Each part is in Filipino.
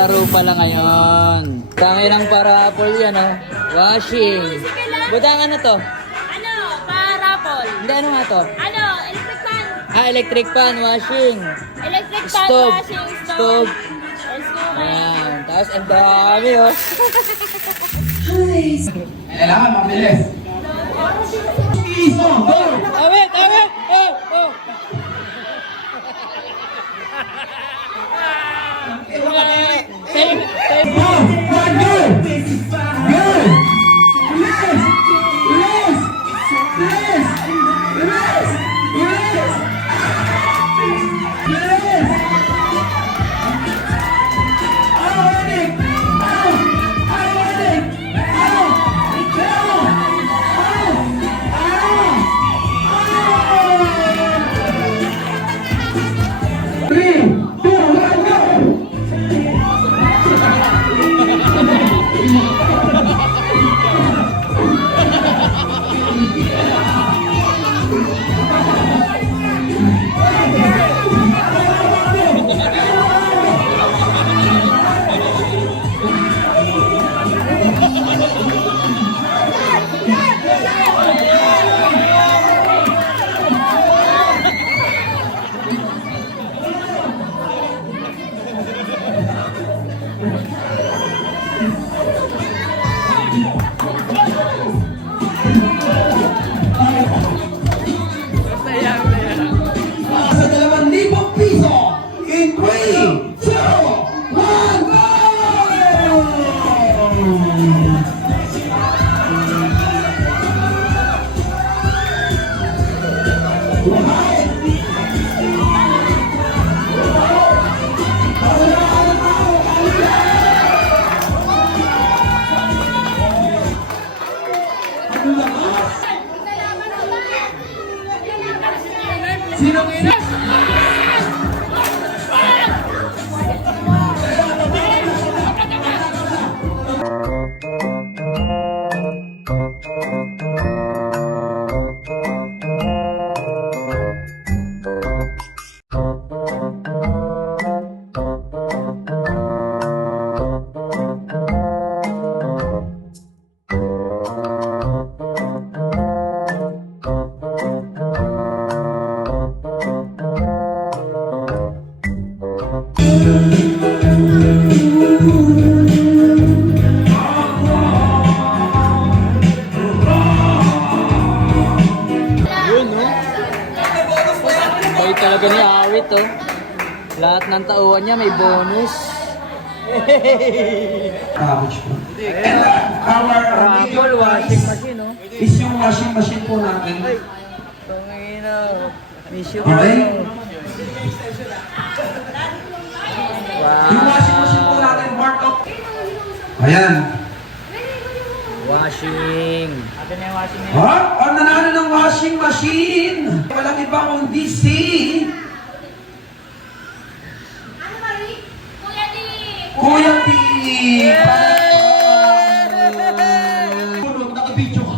Maglalaro pala ngayon. Tangin ng parapol yan, oh. Washing. Budang ano to? Ano? Parapol. Hindi, ano nga to? Ano? Electric fan. Ah, electric fan, washing. Electric fan Stove. washing. Stove. Stove. Ayan. Tapos ang dami, oh. Kailangan mabilis. Iso, go! Awit! Awit! Oh! Oh! Save! Save! Go! One, go! Go! Yes! Yes! Yes! Yes! Yes! Yes! I want it! I want it! Three, two, one, go! Sa 2,000 piso in 3, 2, 1, go! Sinong ina? Yun, no? Bait talaga ni Awit, oh. Lahat ng tauhan niya may bonus. Package po. And our Apple washing machine, oh. is yung washing machine po natin. Tangina, oh. Miss you. Okay. Wow. Yung washing machine po natin, part of... Ayan. Washing. Atin na yung washing na Ha? Ang nanalo ng washing machine! Walang iba kundi si... Ano ba rin? Kuya Di! Kuya T! Punod, naka-video ka.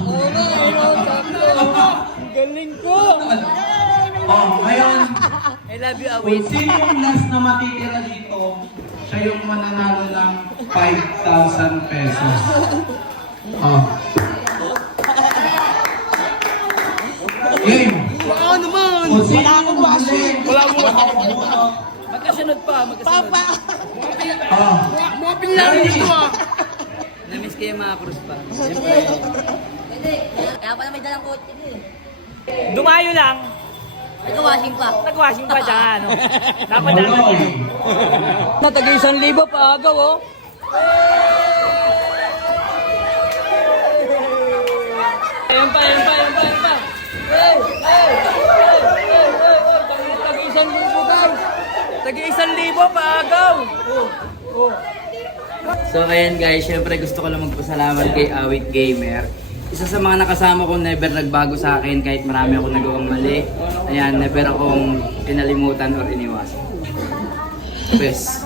Galing ko. Oh, ngayon, I love you, kung Awit. sino yung last na matitira dito, siya yung mananalo ng 5,000 pesos. Oh. Game! Baka naman. Kung sino yung washing? Wala mo. Magkasunod pa, magkasunod. Papa! Oh. Mga pinlaro nito, ah. Namiss ko yung mga cruise pa. Siyempre. Kaya pala may dalang kotse din. Dumayo lang, Nag-washing pa. nag-washing pa siya, ano. Dapat dapat. Natagay 1,000 pa agaw, oh. Ayan pa, ayan pa, ayan pa, ayan pa. Hey! Hey! Tagay 1,000 guys. Tagay 1,000 pa agaw. So ayan guys, syempre gusto ko lang magpasalamat kay Awit Gamer. Isa sa mga nakasama ko never nagbago sa akin kahit marami akong nagawang mali. Ayan, never akong pinalimutan or iniwasan. Best.